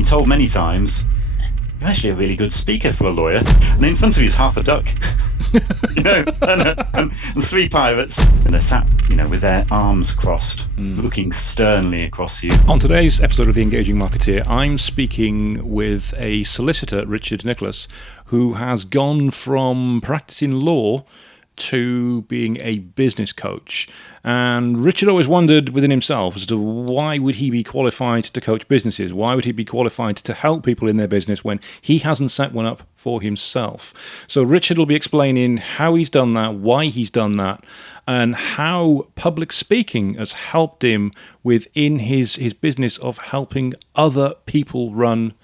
been told many times, you're actually a really good speaker for a lawyer, and in front of you is half a duck, and three pirates, and they're sat, with their arms crossed, looking sternly across you. On today's episode of The Engaging Marketeer, I'm speaking with a solicitor, Richard Nicholas, who has gone from practicing law to being a business coach. And Richard always wondered within himself as to why would he be qualified to coach businesses? Why would he be qualified to help people in their business when he hasn't set one up for himself? So Richard will be explaining how he's done that, why he's done that, and how public speaking has helped him within his business of helping other people run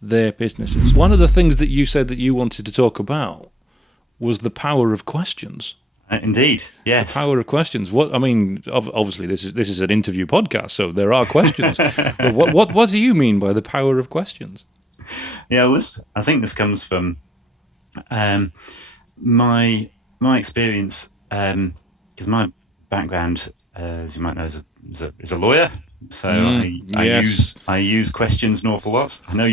their businesses. One of the things that you said that you wanted to talk about was the power of questions. Indeed, yes. The power of questions. Obviously, this is an interview podcast, so there are questions. But what do you mean by the power of questions? Yeah, well, I think this comes from my experience, because my background, as you might know, is a lawyer. So I use questions an awful lot. I know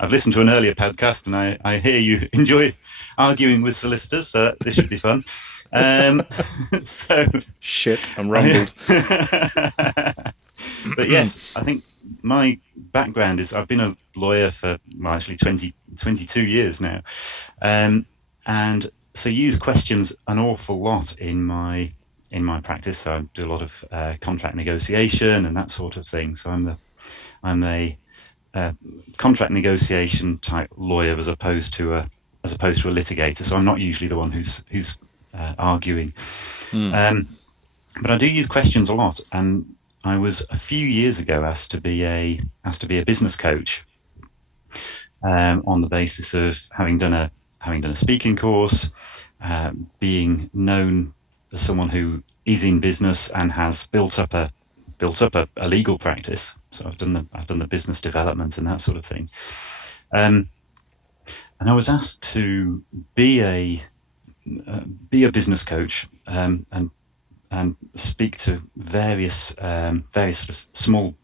I've listened to an earlier podcast, and I hear you enjoy arguing with solicitors, so this should be fun. Shit, I'm rumbled. But yes, I think my background is I've been a lawyer for actually 22 years now, and so use questions an awful lot in my practice. So I do a lot of contract negotiation and that sort of thing. So I'm a contract negotiation type lawyer as opposed to a litigator. So I'm not usually the one who's arguing. But I do use questions a lot, and I was a few years ago asked to be a business coach on the basis of having done a speaking course, being known as someone who is in business and has built up a legal practice. So I've done the business development and that sort of thing. And I was asked to be a business coach and speak to various sort of small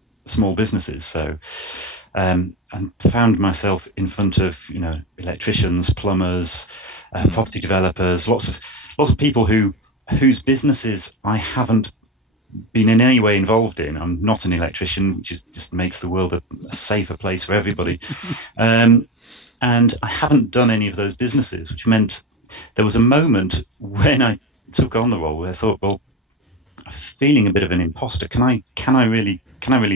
businesses. So and found myself in front of electricians, plumbers, property developers, lots of people whose businesses I haven't been in any way involved in. I'm not an electrician, which just makes the world a safer place for everybody. And I haven't done any of those businesses, which meant there was a moment when I took on the role where I thought, well, I'm feeling a bit of an imposter. Can I really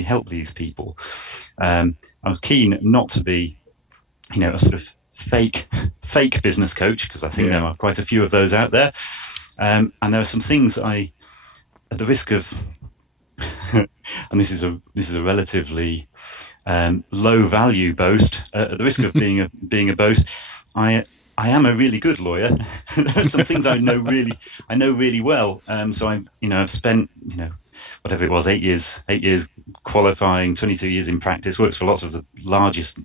help these people? I was keen not to be, a sort of fake business coach, because I think there are quite a few of those out there. And there are some things at the risk of, and this is a relatively low value boast, at the risk of being a boast, I am a really good lawyer. There are some things I know really well. So I've spent whatever it was, 8 years qualifying, 22 years in practice, works for lots of the largest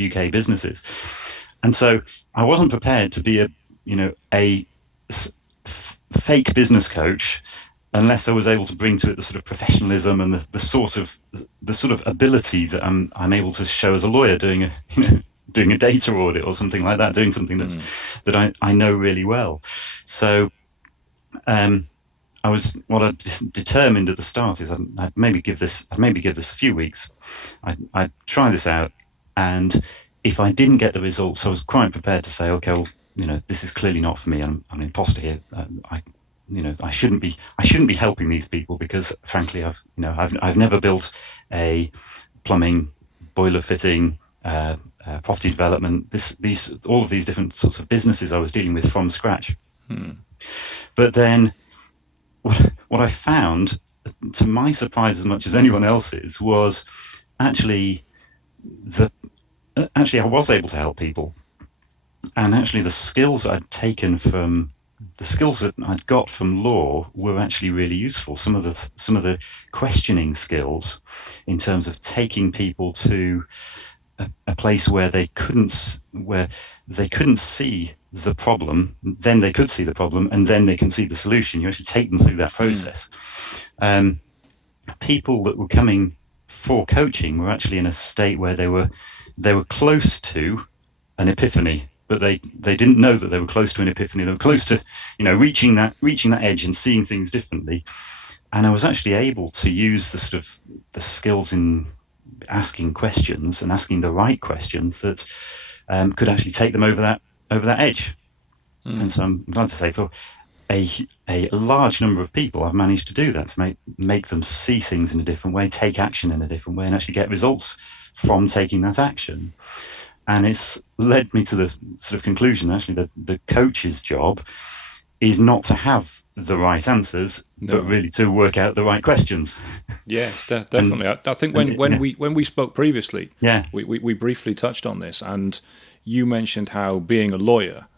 UK businesses, and so I wasn't prepared to be a fake business coach unless I was able to bring to it the sort of professionalism and the sort of ability that I'm able to show as a lawyer doing a data audit or something like that, doing something that I know really well. So what I determined at the start is I'd maybe give this a few weeks. I'd try this out, and if I didn't get the results, I was quite prepared to say, okay, well, this is clearly not for me. I'm an imposter here. I shouldn't be helping these people because, frankly, I've never built a plumbing, boiler fitting, property development. All of these different sorts of businesses I was dealing with from scratch. But then, what I found, to my surprise as much as anyone else's, was actually I was able to help people, and actually the skills I'd taken from the skills that I'd got from law were actually really useful. Some of the questioning skills, in terms of taking people to a place where they couldn't see the problem, then they could see the problem, and then they can see the solution. You actually take them through that process. People that were coming for coaching were actually in a state where they were close to an epiphany, but they didn't know that they were close to an epiphany. They were close to, reaching that edge and seeing things differently. And I was actually able to use the sort of the skills in asking questions and asking the right questions that could actually take them over that edge. And so I'm glad to say for a large number of people, I've managed to do that, to make them see things in a different way, take action in a different way, and actually get results from taking that action. And it's led me to the sort of conclusion, actually, that the coach's job is not to have the right answers, but really to work out the right questions. Yes, definitely. I think when we spoke previously, Yeah. we briefly touched on this, and you mentioned how being a lawyer,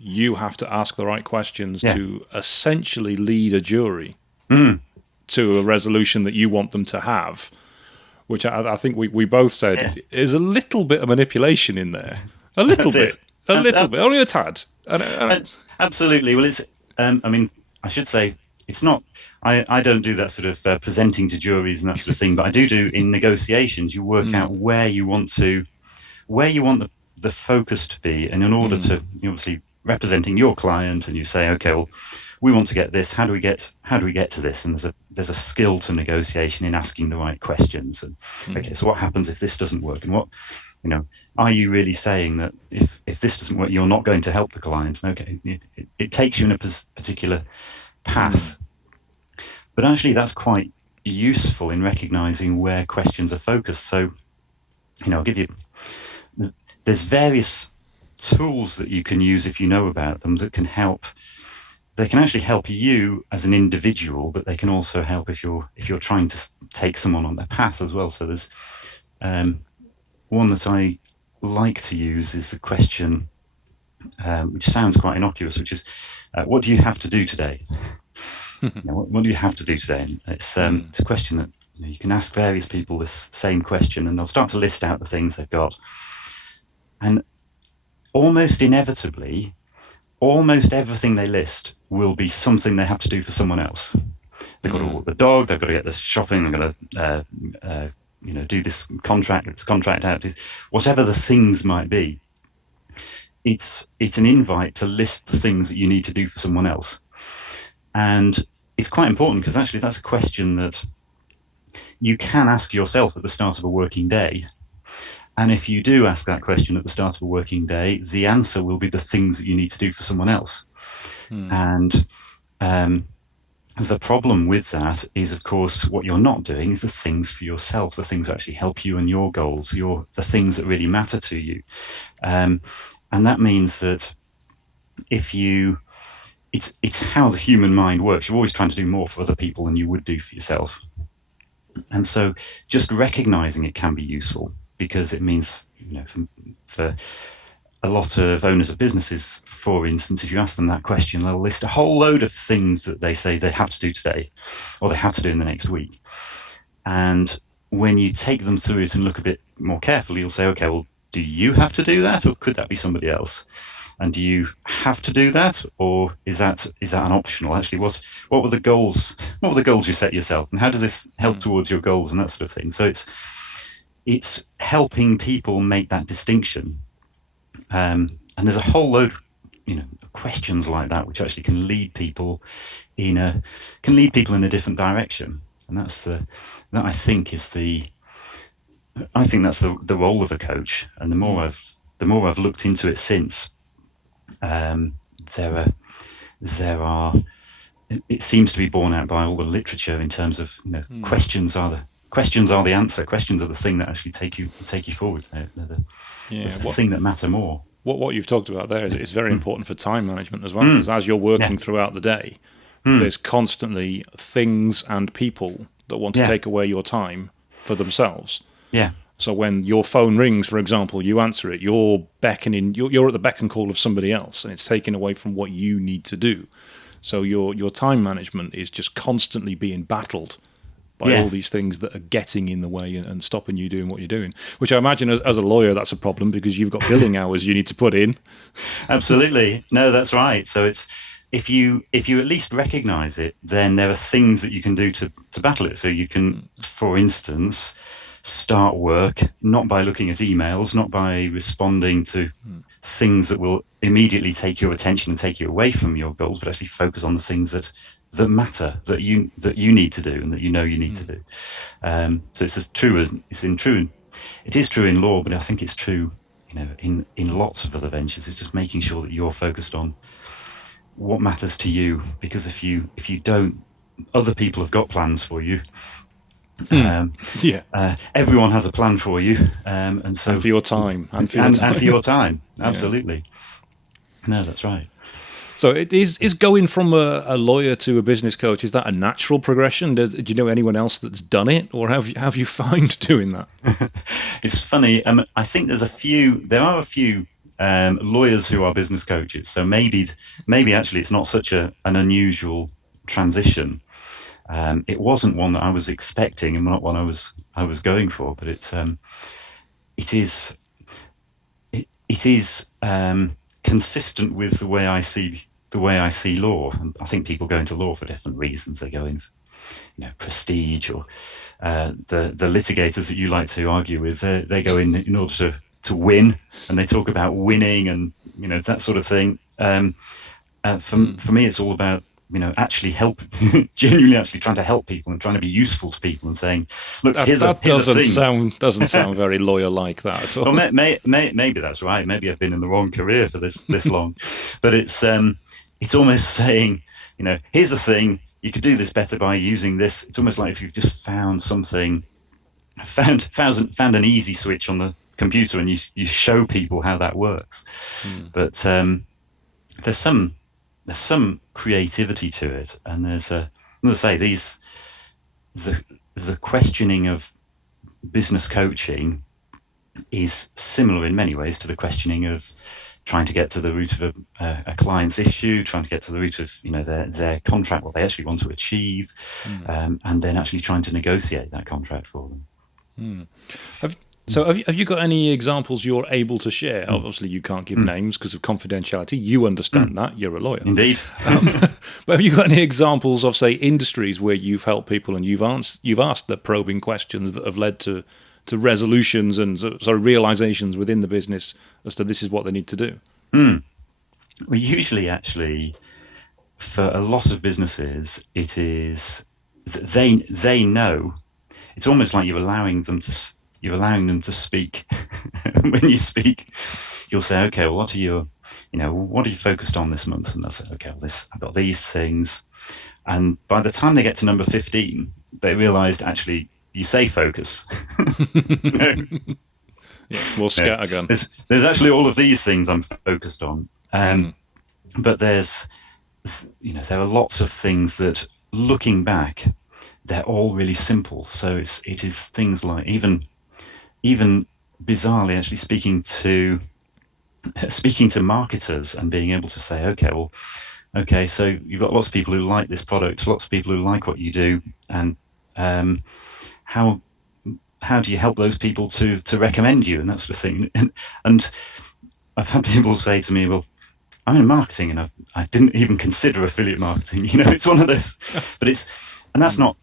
you have to ask the right questions to essentially lead a jury to a resolution that you want them to have, which I think we both said is a little bit of manipulation in there. A little bit, only a tad. Absolutely. Well, I should say it's not. I don't do that sort of presenting to juries and that sort of thing, but I do in negotiations. You work out where you want the focus to be, and in order to, obviously representing your client, and you say, okay, well, we want to get this. How do we get to this? And there's a skill to negotiation in asking the right questions. And okay, so what happens if this doesn't work? And what, are you really saying that if this doesn't work, you're not going to help the client? And okay, it takes you in a particular path. But actually, that's quite useful in recognizing where questions are focused. So, I'll give you. There's various tools that you can use if you know about them that can help. They can actually help you as an individual, but they can also help if you're trying to take someone on their path as well. So there's one that I like to use is the question, which sounds quite innocuous, which is, what do you have to do today? What do you have to do today? And it's a question that you can ask various people this same question, and they'll start to list out the things they've got. And almost inevitably, almost everything they list will be something they have to do for someone else. They've got to walk the dog, they've got to get the shopping, they've got to do this contract out, whatever the things might be. It's an invite to list the things that you need to do for someone else. And it's quite important because actually that's a question that you can ask yourself at the start of a working day. And if you do ask that question at the start of a working day, the answer will be the things that you need to do for someone else. And the problem with that is, of course, what you're not doing is the things for yourself, the things that actually help you and your goals, the things that really matter to you. And that means that it's how the human mind works. You're always trying to do more for other people than you would do for yourself. And so just recognizing it can be useful, because it means, for a lot of owners of businesses, for instance, if you ask them that question, they'll list a whole load of things that they say they have to do today or they have to do in the next week. And when you take them through it and look a bit more carefully, you'll say, okay, well, do you have to do that, or could that be somebody else? And do you have to do that, or is that an optional? Actually, what were the goals? What were the goals you set yourself, and how does this help towards your goals and that sort of thing? So it's helping people make that distinction. And there's a whole load, of questions like that, which actually can lead people in a different direction. And that's the role of a coach. And the more I've looked into it since, it seems to be borne out by all the literature in terms of, questions are the answer. Questions are the thing that actually take you forward. They're the thing that matter more. What you've talked about there is very important for time management as well, because as you're working throughout the day, there's constantly things and people that want to take away your time for themselves. Yeah. So when your phone rings, for example, you answer it, you're beckoning, you're at the beck and call of somebody else, and it's taken away from what you need to do. So your time management is just constantly being battled by all these things that are getting in the way and stopping you doing what you're doing, which I imagine as a lawyer, that's a problem, because you've got billing hours you need to put in. Absolutely. No, that's right. So it's, if you at least recognize it, then there are things that you can do to battle it. So you can, for instance, start work, not by looking at emails, not by responding to things that will immediately take your attention and take you away from your goals, but actually focus on the things that matter, that you need to do and that you know you need to do. So it's as true as it is true in law, but I think it's true, in lots of other ventures. It's just making sure that you're focused on what matters to you, because if you don't, other people have got plans for you. Yeah. Everyone has a plan for you, and so And for your time. And for your and time. for your time, absolutely. No, that's right. So it is going from a lawyer to a business coach, is that a natural progression? Do you know anyone else that's done it, or have you found doing that? It's funny. I think there are a few lawyers who are business coaches. So maybe actually it's not such an unusual transition. It wasn't one that I was expecting, and not one I was going for. But it is consistent with the way I see law. And I think people go into law for different reasons. They go in for, prestige, or the litigators that you like to argue with. They go in order to win, and they talk about winning and that sort of thing. For me, it's all about actually genuinely actually trying to help people and trying to be useful to people and saying, look, here's a thing. Doesn't sound very lawyer like that at all. Well, maybe that's right. Maybe I've been in the wrong career for this long, but it's almost saying, here's a thing. You could do this better by using this. It's almost like if you've just found an easy switch on the computer, and you show people how that works. But there's some creativity to it, and as I say, the questioning of business coaching is similar in many ways to the questioning of trying to get to the root of a client's issue, trying to get to the root of their contract, what they actually want to achieve, and then actually trying to negotiate that contract for them. Have you got any examples you're able to share? Obviously, you can't give names because of confidentiality. You understand that. You're a lawyer. Indeed. But have you got any examples of, say, industries where you've helped people and you've asked the probing questions that have led to resolutions and sort of realizations within the business as to this is what they need to do? Well, usually, actually, for a lot of businesses, it is they know. It's almost like you're allowing them to speak. When you speak, you'll say, okay, well, what are you focused on this month? And they'll say, okay, well, I've got these things. And by the time they get to number 15, they realized, actually, you say focus. Yeah, more scattergun. There's actually all of these things I'm focused on. But there are lots of things that, looking back, they're all really simple. So it is things like even bizarrely actually speaking to marketers and being able to say, okay, so you've got lots of people who like this product, lots of people who like what you do, and how do you help those people to recommend you and that sort of thing? And I've had people say to me, well, I'm in marketing and I didn't even consider affiliate marketing. It's one of those, but that's not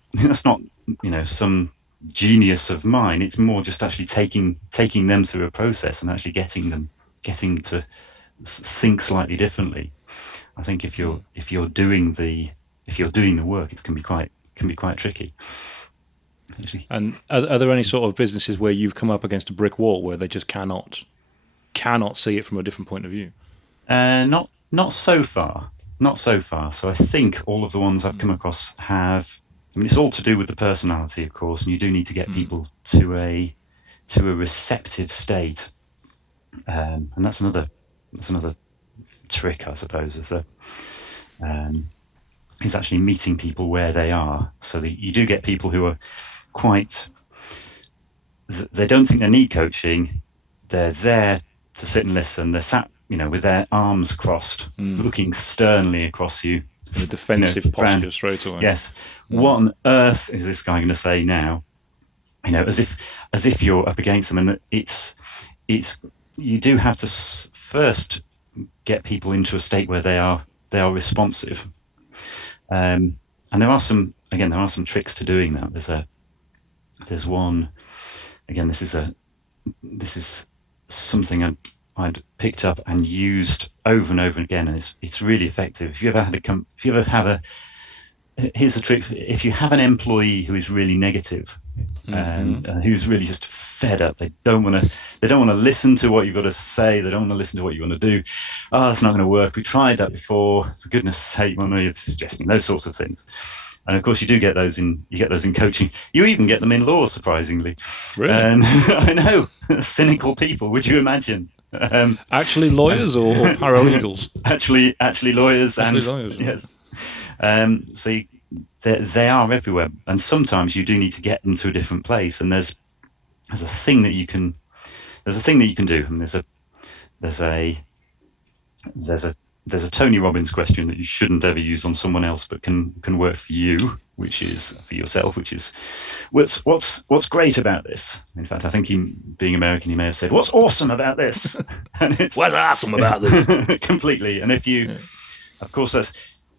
some genius of mine. It's more just actually taking them through a process and actually getting to think slightly differently. I think if you're doing the work, it can be quite tricky. Actually. And are there any sort of businesses where you've come up against a brick wall where they just cannot see it from a different point of view? Not so far. So I think all of the ones I've come across have. I mean, it's all to do with the personality, of course, and you do need to get people to a receptive state, and that's another trick, I suppose, is actually meeting people where they are. So that you do get people who are they don't think they need coaching. They're there to sit and listen. They're sat, with their arms crossed, looking sternly across you. In a defensive posture straight away. Yes. What on earth is this guy going to say now? As if you're up against them, and it's you do have to first get people into a state where they are responsive. And there are some tricks to doing that. There's one again, this is something I'd picked up and used over and over again, and it's really effective. If you ever have a here's the trick: if you have an employee who is really negative, who's really just fed up, they don't want to listen to what you've got to say, they don't want to listen to what you want to do. Oh, that's not going to work. We tried that before. For goodness' sake, what are you suggesting? Those sorts of things. And of course, you get those in coaching. You even get them in law, surprisingly. Really? I know, cynical people. Would you imagine? Actually, lawyers or paralegals? Actually, lawyers. Actually, and lawyers. Yes. So they are everywhere, and sometimes you do need to get them to a different place. And there's a thing that you can do. And there's a Tony Robbins question that you shouldn't ever use on someone else, but can work for you, which is for yourself, which is what's great about this. In fact, I think being American, he may have said, "What's awesome about this?" And it's what's awesome about this? Completely. And if you, of course,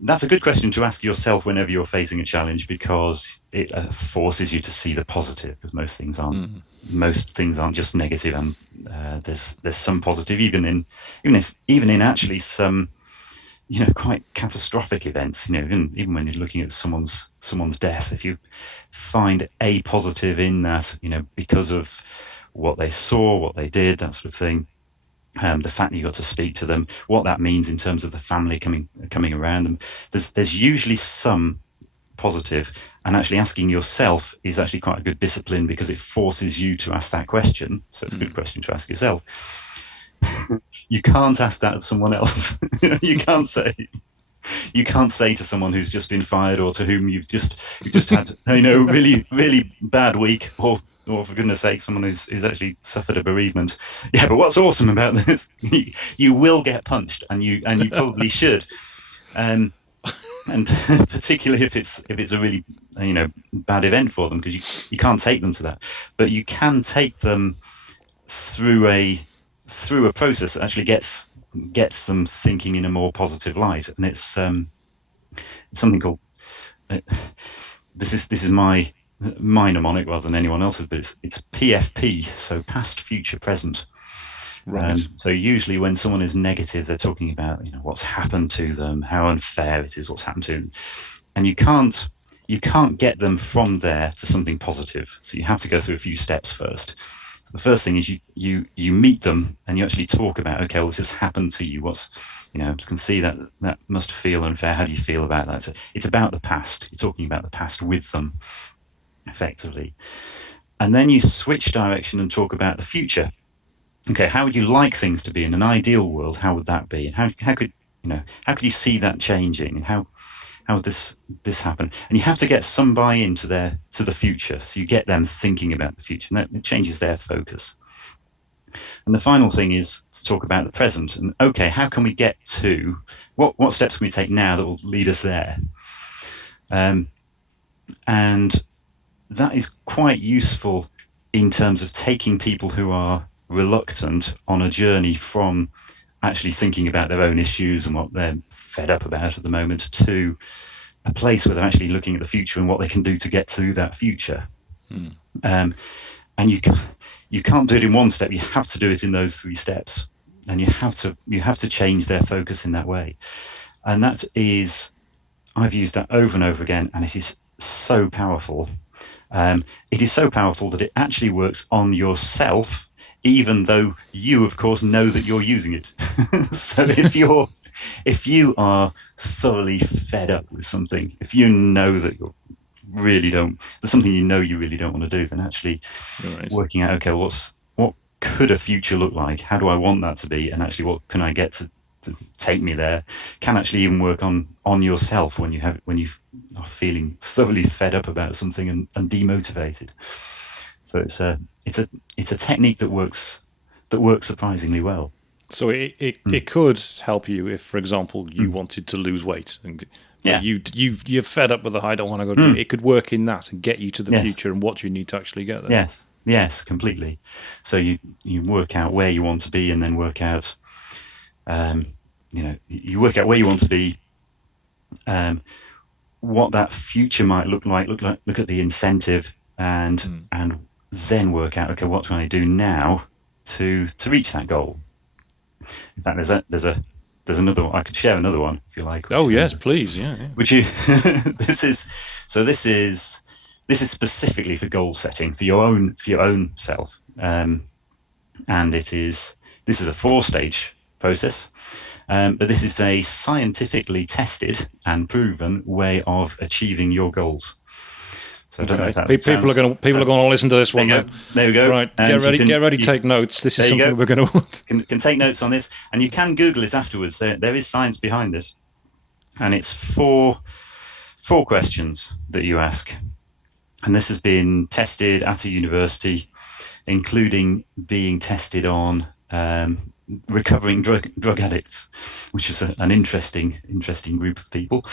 that's a good question to ask yourself whenever you're facing a challenge, because it forces you to see the positive, because most things aren't just negative, and there's some positive, even in actually some quite catastrophic events. Even when you're looking at someone's death, if you find a positive in that, because of what they saw, what they did, that sort of thing. The fact that you got to speak to them, what that means in terms of the family coming around them. There's usually some positive, and actually asking yourself is actually quite a good discipline, because it forces you to ask that question. So it's a good question to ask yourself. You can't ask that of someone else. You can't say to someone who's just been fired, or to whom you've just had really really bad week, or for goodness sake, someone who's actually suffered a bereavement. Yeah, but what's awesome about this? You will get punched, and you probably should. And particularly if it's a really bad event for them, because you can't take them to that, but you can take them through a process that actually gets them thinking in a more positive light. And it's something called this is my mnemonic rather than anyone else's, but it's PFP, so past, future, present. Right. So usually when someone is negative, they're talking about what's happened to them, how unfair it is, what's happened to them, and you can't get them from there to something positive. So you have to go through a few steps first. So the first thing is you meet them, and you actually talk about, okay, well, this has happened to you. I can see that must feel unfair. How do you feel about that? So it's about the past. You're talking about the past with them, effectively. And then you switch direction and talk about the future. Okay, how would you like things to be in an ideal world? How would that be? And how could you see that changing? And how would this happen? And you have to get some buy-in to the future. So you get them thinking about the future, and that it changes their focus. And the final thing is to talk about the present. And okay, how can we get to what steps can we take now that will lead us there? And that is quite useful in terms of taking people who are reluctant on a journey from actually thinking about their own issues and what they're fed up about at the moment, to a place where they're actually looking at the future and what they can do to get to that future. And you can't do it in one step. You have to do it in those 3 steps, and you have to change their focus in that way. And that is, I've used that over and over again, and it is so powerful. It is so powerful that it actually works on yourself, even though you, of course, know that you're using it. So if you are thoroughly fed up with something, if you know that there's something you really don't want to do, then actually working out, okay, what could a future look like? How do I want that to be? And actually, what can I get to take me there? Can actually even work on yourself when you are feeling thoroughly fed up about something and demotivated. So it's a technique that works surprisingly well. So it could help you if, for example, you wanted to lose weight and you're fed up with the I don't want to go do it. It could work in that and get you to the future and what you need to actually get there. Yes, completely. So you work out where you want to be, and then work out you work out where you want to be, what that future might look like. Look at the incentive and then work out, okay, what can I do now to reach that goal? In fact, there's another one. I could share another one if you like. Oh yes, please. Yeah, yeah. Which you this is so this is specifically for goal setting for your own self, and this is a 4-stage process, but this is a scientifically tested and proven way of achieving your goals. So I don't know if that People are going to listen to this one. There we go. Right, get ready, take notes. This is something we're going to want. Can take notes on this, and you can Google it afterwards. There is science behind this, and it's four questions that you ask, and this has been tested at a university, including being tested on recovering drug addicts, which is an interesting group of people.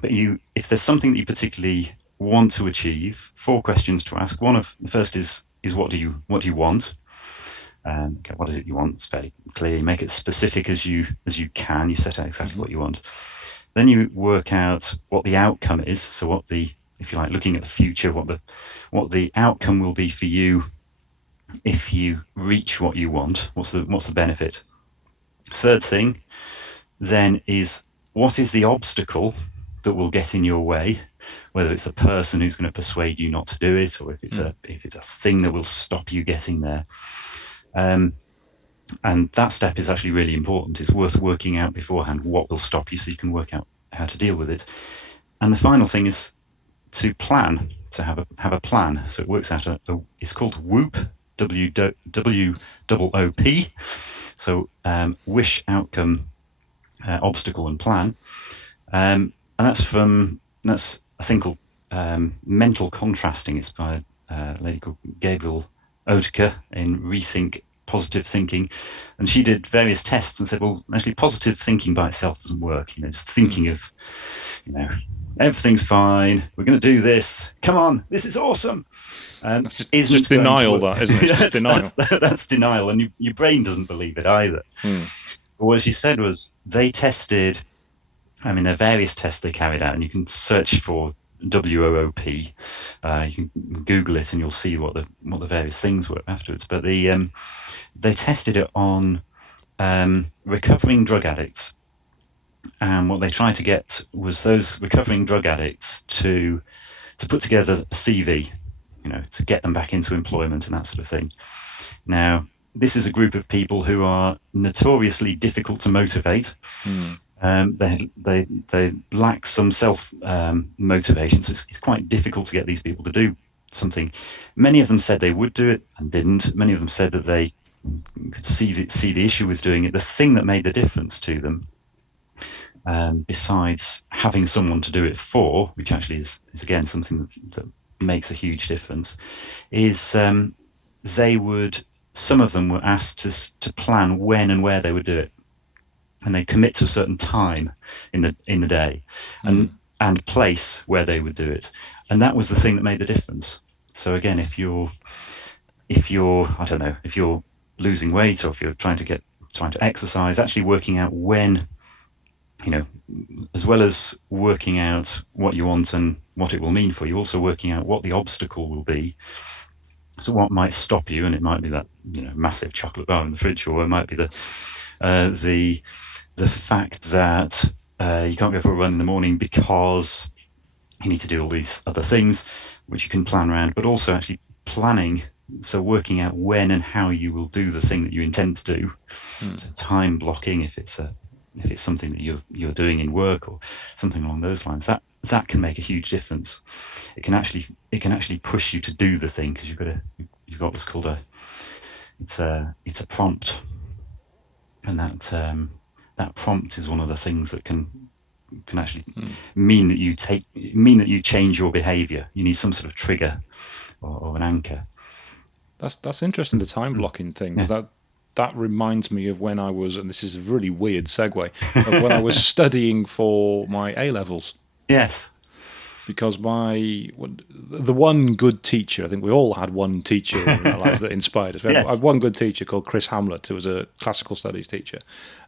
But if there's something that you particularly want to achieve, 4 questions to ask. The first is what do you want? Okay, what is it you want? It's very clear. You make it specific as you can. You set out exactly what you want. Then you work out what the outcome is. So if you like, looking at the future, what the outcome will be for you if you reach what you want. What's the benefit? Third thing then is, what is the obstacle that will get in your way, whether it's a person who's going to persuade you not to do it, or if it's a thing that will stop you getting there. And that step is actually really important. It's worth working out beforehand what will stop you so you can work out how to deal with it. And the final thing is to plan, to have a plan. So it works out it's called WOOP, WOOP. So wish, outcome, obstacle, and plan. And that's a thing called mental contrasting. It's by a lady called Gabriel Oetker in Rethink Positive Thinking, and she did various tests and said, well, actually positive thinking by itself doesn't work. Just thinking of, everything's fine, we're going to do this, come on, this is awesome. That's just denial, that, isn't it? Just denial. That's denial, and your brain doesn't believe it either. But what she said was there are various tests they carried out, and you can search for WOOP. You can Google it, and you'll see what the various things were afterwards. But they tested it on recovering drug addicts, and what they tried to get was those recovering drug addicts to put together a CV, to get them back into employment and that sort of thing. Now, this is a group of people who are notoriously difficult to motivate. They lack some self motivation, so it's quite difficult to get these people to do something. Many of them said they would do it and didn't. Many of them said that they could see the issue with doing it. The thing that made the difference to them, besides having someone to do it for, which actually is again something that makes a huge difference, is some of them were asked to plan when and where they would do it. And they commit to a certain time in the day and place where they would do it, and that was the thing that made the difference. So again, if you're losing weight, or if you're trying to exercise, actually working out when, as well as working out what you want and what it will mean for you, also working out what the obstacle will be. So what might stop you, and it might be that massive chocolate bar in the fridge, or it might be the fact that you can't go for a run in the morning because you need to do all these other things, which you can plan around, but also actually planning, so working out when and how you will do the thing that you intend to do. So time blocking, if it's something that you're doing in work or something along those lines, that can make a huge difference. It can actually push you to do the thing, because you've got what's called it's a prompt, and that prompt is one of the things that can actually mean that you change your behavior. You need some sort of trigger or an anchor. That's interesting, the time blocking thing, because that reminds me of when I was, and this is a really weird segue, of when I was studying for my A-levels. Yes. Because the one good teacher, I think we all had one teacher in our lives that inspired us. Yes. I had one good teacher called Chris Hamlet, who was a classical studies teacher,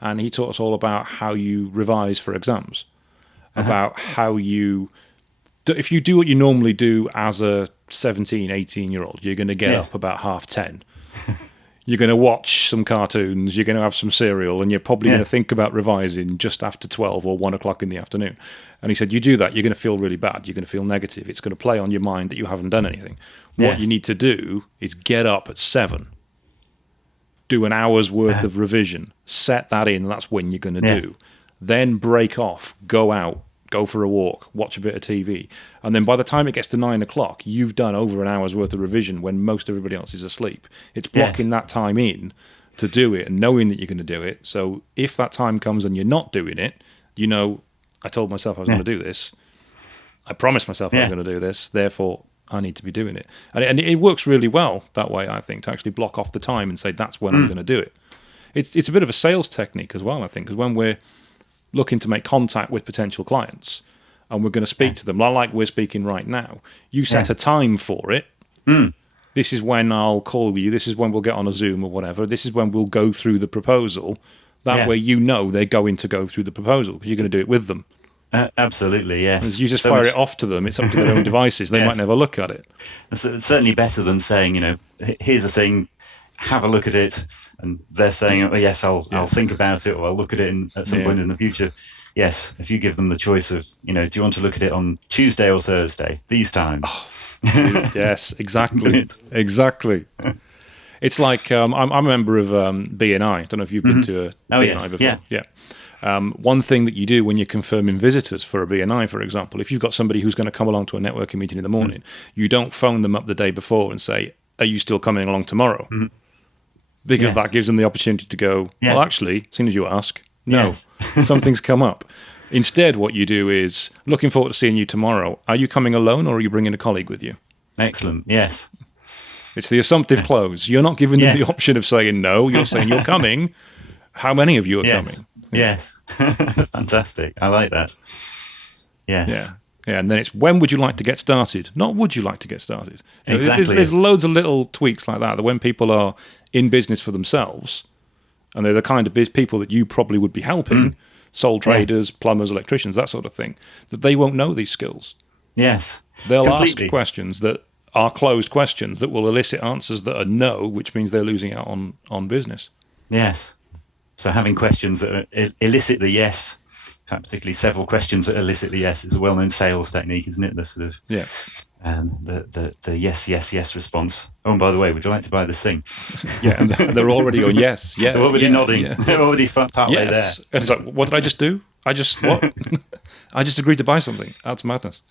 and he taught us all about how you revise for exams, about how you if you do what you normally do as a 17, 18-year-old, you're going to get Yes. up about 10:30. You're going to watch some cartoons, you're going to have some cereal, and you're probably going to Yes. think about revising just after 12 or 1 o'clock in the afternoon. And he said, you do that, you're going to feel really bad. You're going to feel negative. It's going to play on your mind that you haven't done anything. What Yes. you need to do is get up at 7, do an hour's worth of revision, set that in, that's when you're going to Yes. do. Then break off, go out, go for a walk, watch a bit of TV. And then by the time it gets to 9 o'clock, you've done over an hour's worth of revision when most everybody else is asleep. It's blocking Yes. that time in to do it and knowing that you're going to do it. So if that time comes and you're not doing it, you know, I told myself I was going to do this. I promised myself I was Yeah. going to do this. Therefore, I need to be doing it. And it works really well that way, I think, to actually block off the time and say, that's when I'm going to do it. It's a bit of a sales technique as well, I think, because when we're looking to make contact with potential clients and we're going to speak to them, like we're speaking right now, you set a time for it. This is when I'll call you. This is when we'll get on a Zoom or whatever. This is when we'll go through the proposal. That Yeah. way you know they're going to go through the proposal because you're going to do it with them. Absolutely, yes. As you just So fire it off to them, it's up to their own devices. They might Yes. never look at it. it's certainly better than saying, here's a thing, have a look at it, and they're saying, oh, yes, I'll think about it, or I'll look at it at some Yeah. point in the future. Yes, if you give them the choice of, do you want to look at it on Tuesday or Thursday, these times? Yes, exactly. Exactly. It's like I'm a member of BNI. I don't know if you've been to a Oh, BNI yes. before. Yeah. One thing that you do when you're confirming visitors for a BNI, for example, if you've got somebody who's going to come along to a networking meeting in the morning, you don't phone them up the day before and say, are you still coming along tomorrow? Because Yeah. that gives them the opportunity to go, Yeah. well, actually, as soon as you ask, no, Yes. something's come up. Instead, what you do is, looking forward to seeing you tomorrow. Are you coming alone or are you bringing a colleague with you? Excellent. Yes. It's the assumptive close. You're not giving them the Yes. option of saying no. You're saying you're coming. How many of you are Yes. coming? Yes. Fantastic. I like that. Yes. Yeah. Yeah, and then it's when would you like to get started? Not would you like to get started. You know, Exactly. there's loads of little tweaks like that when people are in business for themselves and they're the kind of people that you probably would be helping, sole traders, plumbers, electricians, that sort of thing, that they won't know these skills. Yes. They'll Completely. ask questions that are closed questions that will elicit answers that are no, which means they're losing out on business. Yes. So having questions that elicit the yes, in fact, particularly several questions that elicit the yes, is a well-known sales technique, isn't it? The sort of Yeah. the yes, yes, yes response. Oh, and by the way, would you like to buy this thing? Yeah, and they're already going, yes, yeah. They're already yeah, nodding. yeah. They're already partway Yes. And it's like, what did I just do? What? I just agreed to buy something. That's madness.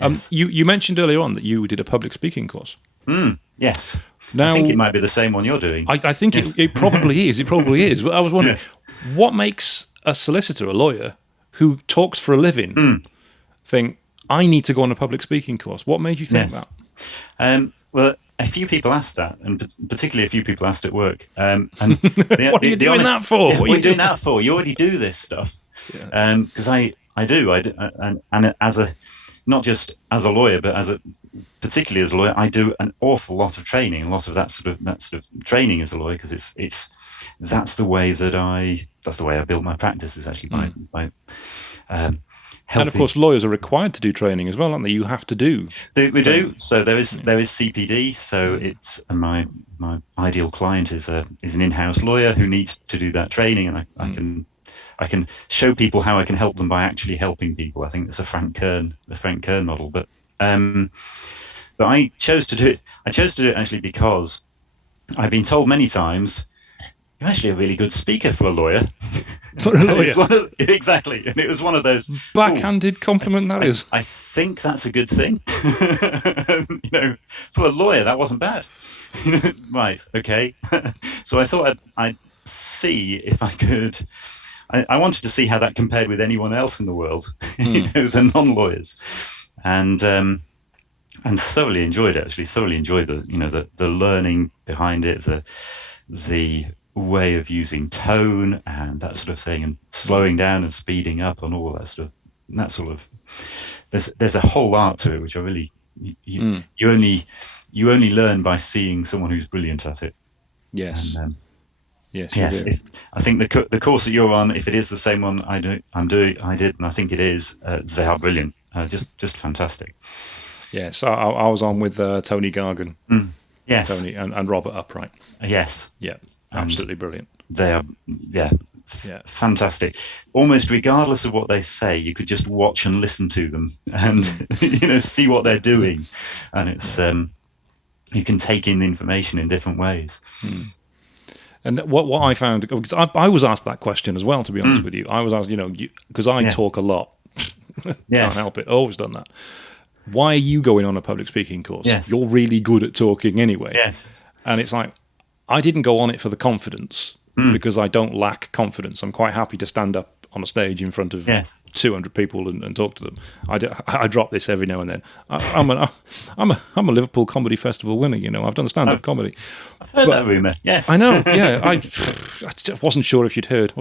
Yes. You mentioned earlier on that you did a public speaking course. there. Yes. Now, I think it might be the same one you're doing. I think it probably is. It probably is. But I was wondering, Yes. what makes a solicitor, a lawyer, who talks for a living, think, I need to go on a public speaking course? What made you think Yes. that? Well, a few people asked that, and particularly a few people asked at work. And What are you doing that for? Yeah, What what are are you you doing that for? You already do this stuff. Because I do, and as a not just as a lawyer, but particularly as a lawyer, I do an awful lot of training, a lot of that sort of training as a lawyer, because that's the way I built my practice, is actually by helping. And of course, lawyers are required to do training as well, aren't they? You have to do. We do. So there is CPD. So it's my ideal client is an in-house lawyer who needs to do that training, and I can show people how I can help them by actually helping people. I think that's the Frank Kern model. But I chose to do it. I chose to do it actually because I've been told many times, you're actually a really good speaker for a lawyer. For a lawyer. Exactly. And it was one of those Backhanded compliment, that is. I think that's a good thing. For a lawyer, that wasn't bad. Right. Okay. So I thought I'd see if I could. I wanted to see how that compared with anyone else in the world, the non-lawyers, and thoroughly enjoyed it. Actually, thoroughly enjoyed the learning behind it, the way of using tone and that sort of thing, and slowing down and speeding up and all that sort of. There's a whole art to it, which I really you only learn by seeing someone who's brilliant at it. Yes. And, yes. yes, I think the course that you're on, if it is the same one I did, and I think it is, they are brilliant. Just fantastic. Yes, I was on with Tony Gargan, Yes, Tony and Robert Upright. yes, Yeah, and absolutely brilliant. they are, yeah, Yeah. fantastic. Almost regardless of what they say, you could just watch and listen to them, and see what they're doing, and it's you can take in the information in different ways. And what I found, because I was asked that question as well, to be honest with you. I was asked, because I Yeah. talk a lot. Can't Yes. help it. Always done that. Why are you going on a public speaking course? Yes. You're really good at talking anyway. Yes. And it's like, I didn't go on it for the confidence, because I don't lack confidence. I'm quite happy to stand up on a stage in front of Yes. 200 people and talk to them. I drop this every now and then. I'm a Liverpool Comedy Festival winner. I've done stand-up comedy. I've heard that rumor. Yes. I know. Yeah, I just wasn't sure if you'd heard.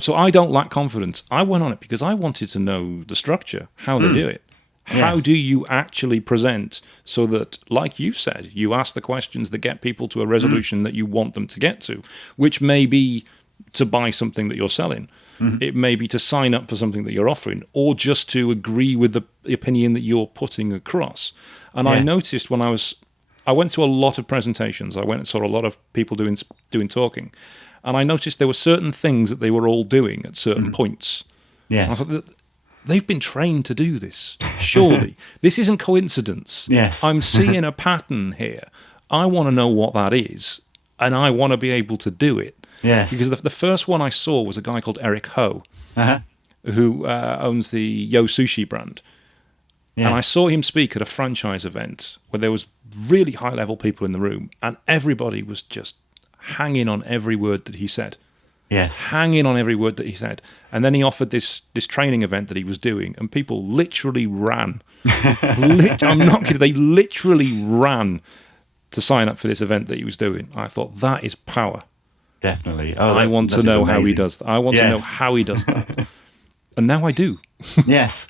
So I don't lack confidence. I went on it because I wanted to know the structure, how they do it. How Yes. do you actually present so that, like you said, you ask the questions that get people to a resolution that you want them to get to, which may be to buy something that you're selling. It may be to sign up for something that you're offering, or just to agree with the opinion that you're putting across. And I Yes. noticed when I went to a lot of presentations. I went and saw a lot of people doing talking, and I noticed there were certain things that they were all doing at certain points. I Yes. thought, they've been trained to do this. Surely. This isn't coincidence. Yes. I'm seeing a pattern here. I want to know what that is, and I want to be able to do it. Yes. Because the first one I saw was a guy called Eric Ho, Uh-huh. who owns the Yo Sushi brand. Yes. And I saw him speak at a franchise event where there was really high-level people in the room, and everybody was just hanging on every word that he said. Yes. Hanging on every word that he said. And then he offered this training event that he was doing, and people literally ran. I'm not kidding. They literally ran to sign up for this event that he was doing. I thought, that is power. Definitely. Oh, I want that to is know how he amazing. does that. I want to Yes. know how he does that. And now I do. Yes.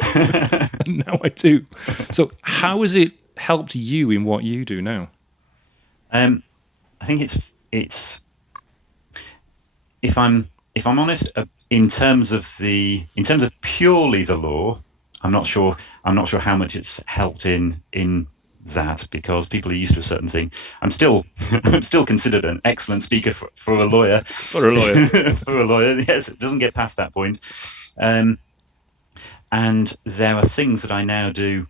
Now I do. So how has it helped you in what you do now? I think it's if I'm honest, in terms of purely the law, I'm not sure how much it's helped in that, because people are used to a certain thing. I'm still considered an excellent speaker for a lawyer. For a lawyer. For a lawyer, yes, it doesn't get past that point. And there are things that I now do,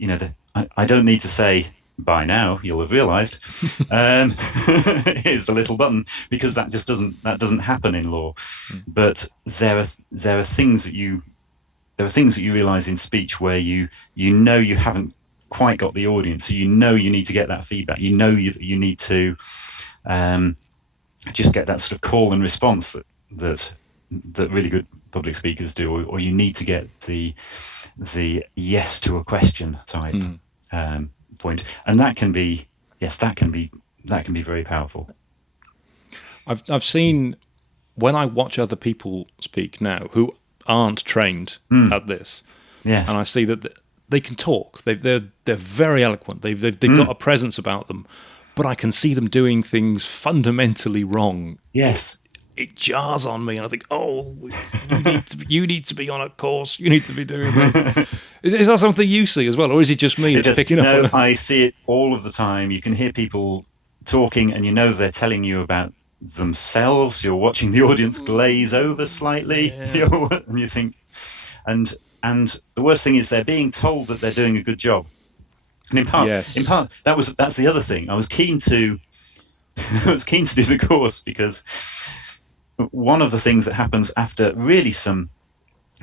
that I don't need to say, by now you'll have realized, here's the little button, because that doesn't happen in law. But there are things that you realize in speech where you haven't quite got the audience, so you need to get that feedback. You need to just get that sort of call and response that really good public speakers do, or you need to get the yes to a question type point, and that can be very powerful. I've seen, when I watch other people speak now who aren't trained at this, Yes. and I see that they can talk. They're very eloquent. They've got a presence about them, but I can see them doing things fundamentally wrong. Yes. It jars on me, and I think, oh, you need to be on a course. You need to be doing this. Is that something you see as well, or is it just me that's picking up on No, it? I see it all of the time. You can hear people talking, and they're telling you about themselves. You're watching the audience glaze over slightly, and you think, and the worst thing is they're being told that they're doing a good job. And in part, that's the other thing. I was keen to do the course, because one of the things that happens after really some,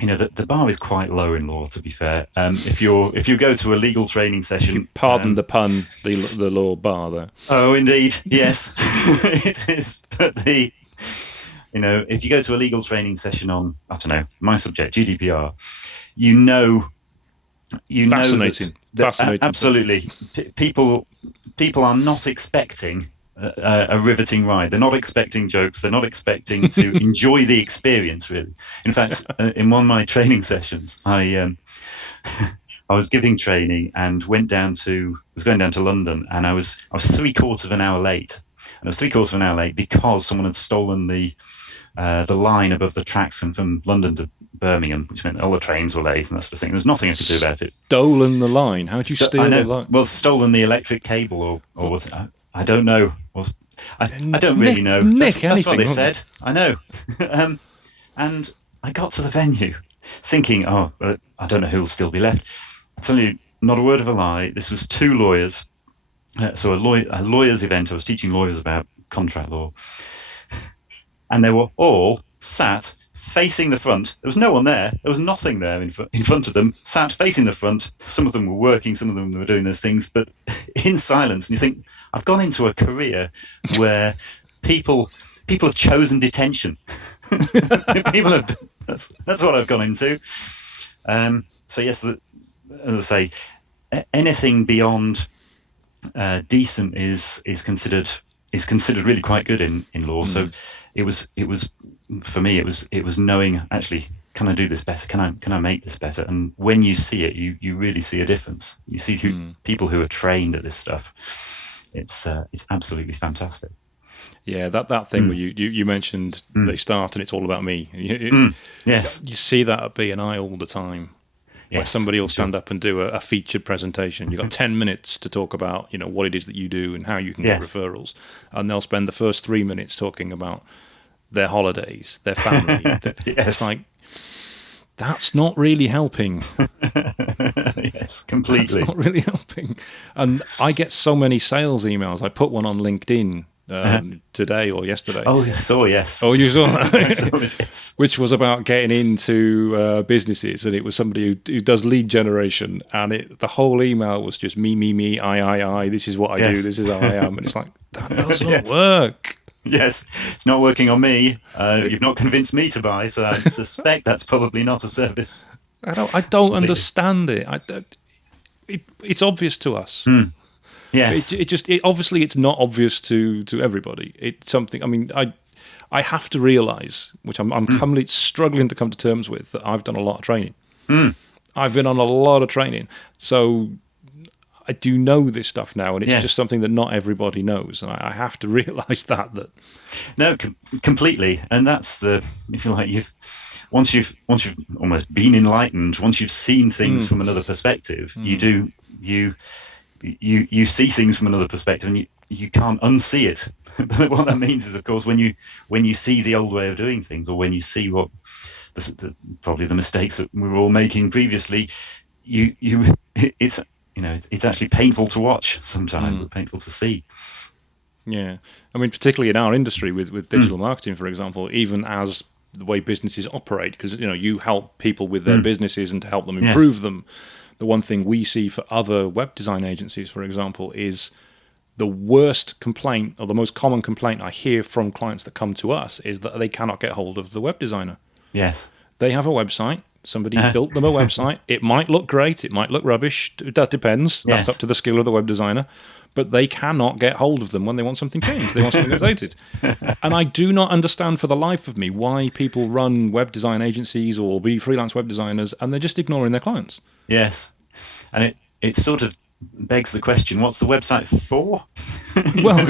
the bar is quite low in law, to be fair. If you go to a legal training session, Pardon the pun, the law bar there. Oh, indeed, yes, it is. But if you go to a legal training session on, I don't know, my subject, GDPR, Fascinating. Fascinating. Absolutely, people are not expecting a riveting ride. They're not expecting jokes. They're not expecting to enjoy the experience, really. In fact, in one of my training sessions, I was giving training and was going down to London, and I was 3/4 of an hour late. And I was 3/4 of an hour late because someone had stolen the the line above the tracks and from London to Birmingham, which meant all the trains were late and that sort of thing. There was nothing I could do about it. Stolen the line. How'd you I steal the know. line? Well, stolen the electric cable, or was it? I don't know. I don't really know. Nick, That's what anything. they said. I know. And I got to the venue thinking, I don't know who'll still be left. I tell you, not a word of a lie. This was two lawyers. So a lawyer's event. I was teaching lawyers about contract law. And they were all sat facing the front. There was no one there. There was nothing there in front of them, sat facing the front. Some of them were working, some of them were doing those things, but in silence. And you think, I've gone into a career where people have chosen detention. That's what I've gone into. So yes, as I say, anything beyond decent is considered really quite good in law. So it was for me, it was knowing, actually, can I do this better? Can I make this better? And when you see it, you really see a difference. You see people who are trained at this stuff. It's absolutely fantastic. Yeah, that thing where you mentioned they start and it's all about me. Yes, you see that at B&I all the time. Where yes, somebody will stand up and do a featured presentation. You've got 10 minutes to talk about, what it is that you do and how you can get referrals. And they'll spend the first 3 minutes talking about their holidays, their family. Yes. It's like, that's not really helping. Yes, completely. That's not really helping. And I get so many sales emails. I put one on LinkedIn today or yesterday. Oh, yes. Oh, yes. Oh, you saw that? Yes. Which was about getting into businesses, and it was somebody who does lead generation, and the whole email was just me, I. This is what I do. This is how I am, and it's like, that doesn't work. Yes, it's not working on me. You've not convinced me to buy, so I suspect that's probably not a service. I don't understand it. It's obvious to us. Yes. Obviously it's not obvious to everybody. It's something. I mean, I have to realise, which I'm currently struggling to come to terms with, that I've done a lot of training. I've been on a lot of training, so I do know this stuff now, and it's just something that not everybody knows, and I have to realise that. No, completely, and that's if you like, once you've almost been enlightened, once you've seen things from another perspective, you see things from another perspective, and you can't unsee it. But what that means is, of course, when you see the old way of doing things, or when you see what probably the mistakes that we were all making previously, it's actually painful to watch sometimes, but painful to see. Yeah, I mean, particularly in our industry with digital marketing, for example, even as the way businesses operate, because you help people with their businesses and to help them improve them. The one thing we see for other web design agencies, for example, is the worst complaint, or the most common complaint I hear from clients that come to us, is that they cannot get hold of the web designer. Yes. They have a website. Somebody built them a website. It might look great. It might look rubbish. That depends. That's up to the skill of the web designer. But they cannot get hold of them when they want something changed. They want something updated. And I do not understand for the life of me why people run web design agencies or be freelance web designers and they're just ignoring their clients. Yes. And it sort of begs the question, what's the website for? Well,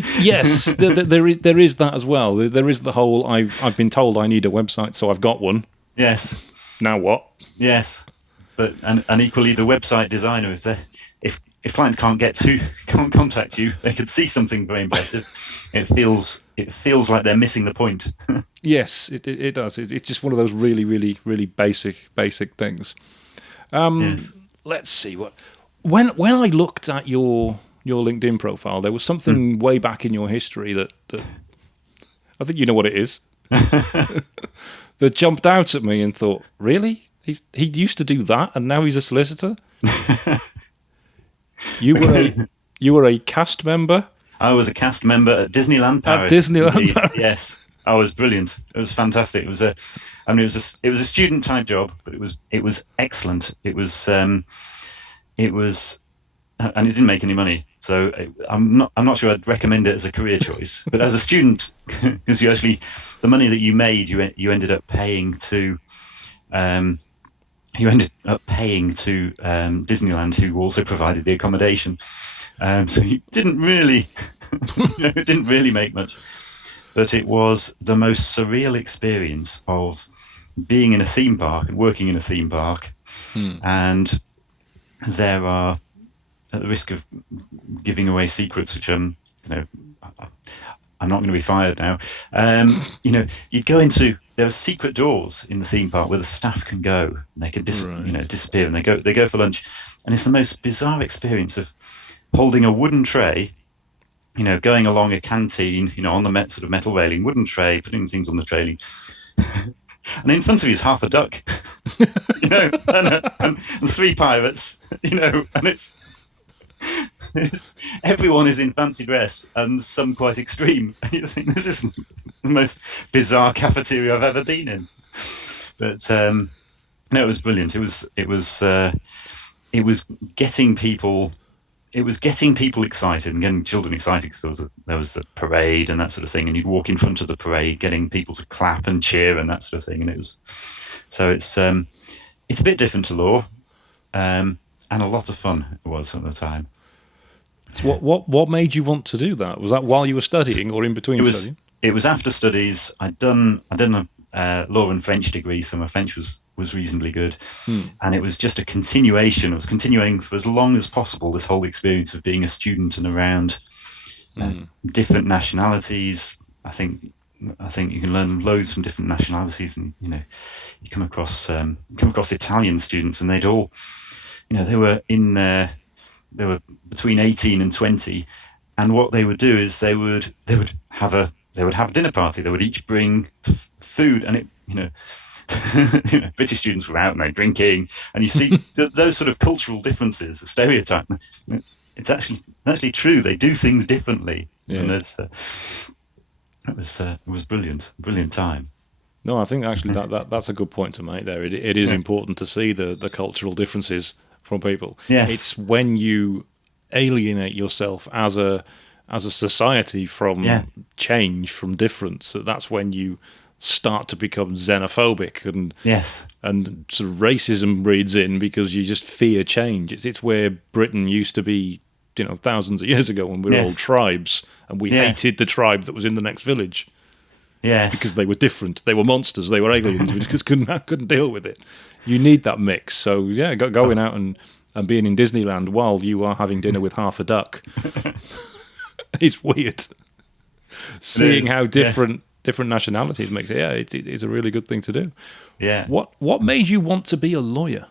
yes, there is that as well. There is the whole, I've been told I need a website, so I've got one. Yes. Now what? Yes. But and equally, the website designer, if clients can't contact you, they could see something very impressive. It feels like they're missing the point. Yes, it does. It's just one of those really, really, really basic things. Yes. Let's see when I looked at your LinkedIn profile, there was something way back in your history that I think you know what it is. That jumped out at me and thought, really? He used to do that, and now he's a solicitor. You were a cast member. I was a cast member at Disneyland Paris. At Disneyland Paris. Yes, I was brilliant. It was fantastic. It was a student type job, but it was excellent. It was, and it didn't make any money. So I'm not sure I'd recommend it as a career choice. But as a student, because the money that you made, you ended up paying to. Disneyland, who also provided the accommodation. So you didn't really, it didn't really make much. but it was the most surreal experience of being in a theme park and working in a theme park. Hmm. And there are, at the risk of giving away secrets, which I'm not going to be fired now. You go into there are secret doors in the theme park where the staff can go. And they can Right. disappear, and they go for lunch. And it's the most bizarre experience of holding a wooden tray, going along a canteen, on the sort of metal railing, wooden tray, putting things on the trailing, and in front of you is half a duck, and three pirates, and it's everyone is in fancy dress and some quite extreme. And you think this is the most bizarre cafeteria I've ever been in. But no, it was brilliant. It was getting people. It was getting people excited and getting children excited because there was the parade and that sort of thing, and you'd walk in front of the parade, getting people to clap and cheer and that sort of thing. And it's a bit different to law, and a lot of fun it was at the time. So what made you want to do that? Was that while you were studying or in It between was studying? it was after studies. I done a law and French degree, so my French was reasonably good, Hmm. and it was just a continuation. It was continuing for as long as possible this whole experience of being a student and around Hmm. different nationalities. I think I think you can learn loads from different nationalities, and you come across Italian students, and they'd all they were in there. They were between 18 and 20, and what they would do is they would have a dinner party. They would each bring food, and British students were out and they're drinking, and you see those sort of cultural differences, the stereotype. It's actually true. They do things differently, and Yeah. it was brilliant time. No, I think actually Yeah, that's a good point to make there. It is yeah, important to see the cultural differences from people. yes, It's when you alienate yourself as a society yeah, from change, from difference, that's when you start to become xenophobic yes, and sort of racism breeds in because you just fear change. It's where Britain used to be, thousands of years ago when we were all yes, tribes and we yes, hated the tribe that was in the next village because yes. they were different. They were monsters. They were aliens. We just couldn't deal with it. You need that mix. So yeah, Oh, going out and being in Disneyland while you are having dinner with half a duck is weird. it Seeing is. how Yeah, different nationalities makes it. Yeah, it's a really good thing to do. yeah. What made you want to be a lawyer?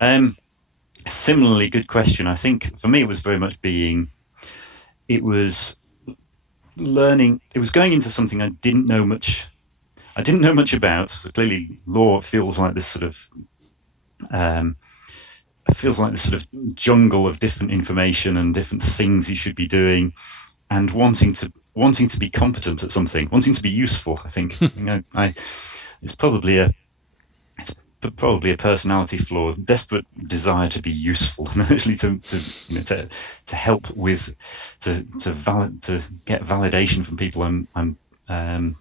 Um, Similarly, good question. I think for me, it was very much it was learning. It was going into something I didn't know much. I didn't know much about. So clearly, law feels like this sort of um, jungle of different information and different things you should be doing, and wanting to be competent at something, wanting to be useful. I think I it's probably a it's probably a personality flaw, desperate desire to be useful and actually to help with to get validation from people um,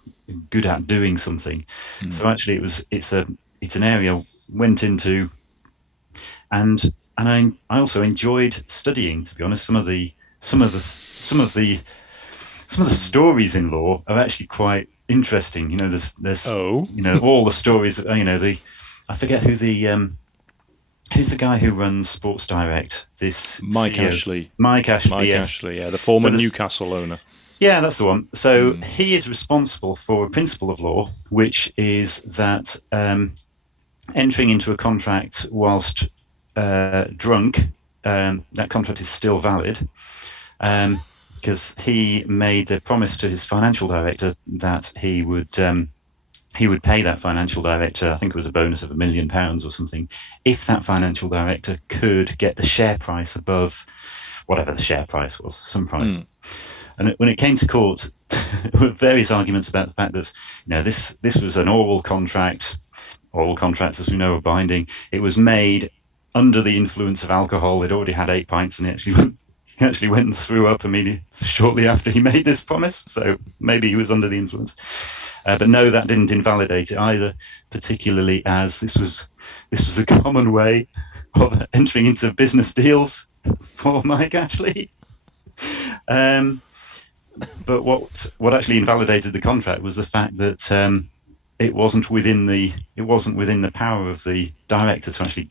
good at doing something. Mm. So actually, it's an area I went into, and I also enjoyed studying. To be honest, some of the stories in law are actually quite interesting. There's Oh, all the stories. The I forget who's the guy who runs Sports Direct. This Mike CEO, Ashley. Mike Ashley. Mike Yes. Ashley, yeah, the So former there's Newcastle owner. yeah, that's the one. So Mm. he is responsible for a principle of law, which is that entering into a contract whilst drunk, that contract is still valid. Because he made a promise to his financial director that he would pay that financial director, I think it was a bonus of £1 million or something, if that financial director could get the share price above whatever the share price was, some price. Mm. And when it came to court, there were various arguments about the fact that this was an oral contract. Oral contracts, as we know, are binding. It was made under the influence of alcohol. He'd already had 8 pints, and he actually went and threw up immediately shortly after he made this promise. So maybe he was under the influence. But no, that didn't invalidate it either, particularly as this was a common way of entering into business deals for Mike Ashley. Um, but what actually invalidated the contract was the fact that it wasn't within the power of the director to actually,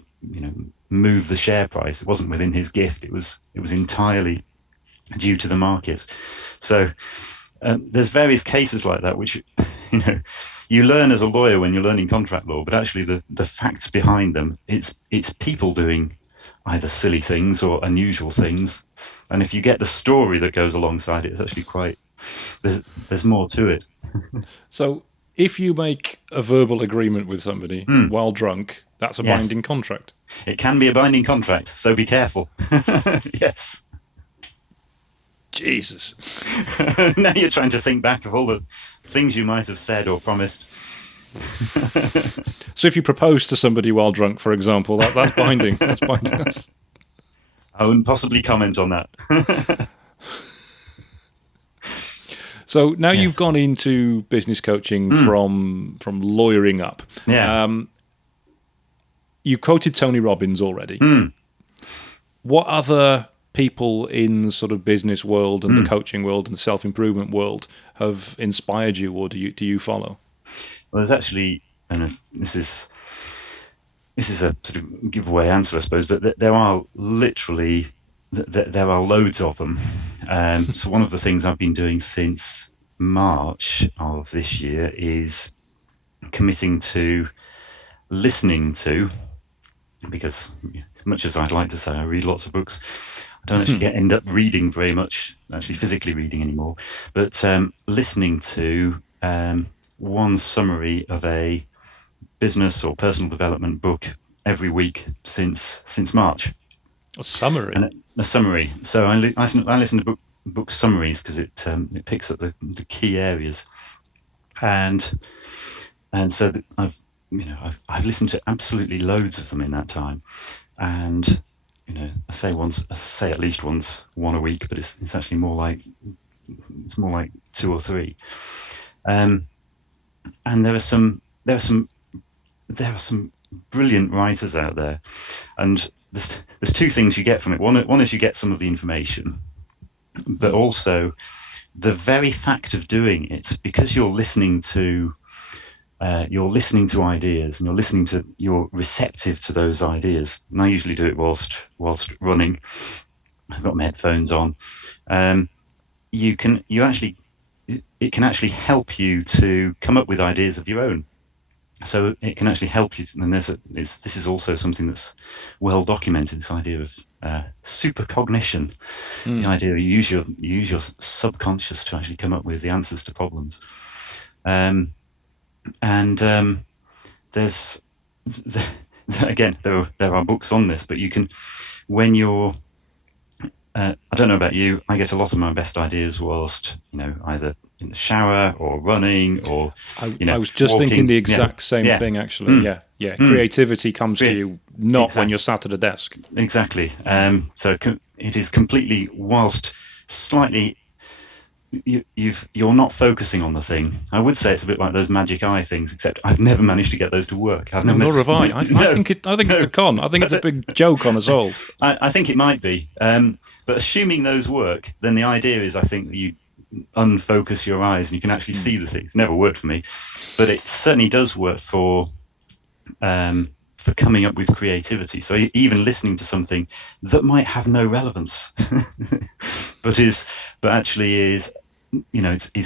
move the share price. It wasn't within his gift. It was entirely due to the market. So there's various cases like that, which you know you learn as a lawyer when you're learning contract law, but actually the facts behind them, it's people doing either silly things or unusual things, and if you get the story that goes alongside it, it's actually quite there's more to it. So if you make a verbal agreement with somebody Mm, while drunk, that's a yeah, binding contract. it can be a binding contract, so be careful. Yes. Jesus. Now you're trying to think back of all the things you might have said or promised. So if you propose to somebody while drunk, for example, that's binding. That's binding. I wouldn't possibly comment on that. So now you've Yes. gone into business coaching Mm, from lawyering up. yeah. You quoted Tony Robbins already. Mm, What other people in sort of business world and the mm. coaching world and the self-improvement world have inspired you, or do you follow? Well, there's actually, and this is a sort of giveaway answer, I suppose, but there are literally there are loads of them. So one of the things I've been doing since March of this year is committing to listening to, because much as I'd like to say I read lots of books, I don't actually end up reading very much, actually physically reading anymore, but listening to one summary of a business or personal development book every week since March, A summary. and a summary. So I listen to book summaries because it picks up the key areas, and so I've listened to absolutely loads of them in that time, and I say at least one a week, but it's actually more like two or three. Um, and there are some brilliant writers out there, and there's two things you get from it. One is you get some of the information, but also the very fact of doing it, because you're listening to ideas, and you're receptive to those ideas. And I usually do it whilst running. I've got my headphones on. Um, you can you actually it can actually help you to come up with ideas of your own. So it can actually help you. And this is also something that's well documented. This idea of supercognition, the idea that you use your subconscious to actually come up with the answers to problems. Um, and there's again there are books on this, but you can when you're I don't know about you. I get a lot of my best ideas whilst either in the shower or running or I was just thinking walking. the Yeah, exact same yeah, thing, actually. mm, Yeah, yeah. mm, Creativity comes to you not when exactly, you're sat at a desk. exactly. So it is completely whilst slightly you're not focusing on the thing. I would say it's a bit like those magic eye things, except I've never managed to get those to work. I've No, never. nor have I. I No, think it's a no. con. I think it's a big joke on us all. I think it might be. But assuming those work, then the idea is, I think, that you unfocus your eyes and you can actually see the things. Never worked for me, but it certainly does work for coming up with creativity. So even listening to something that might have no relevance, but actually is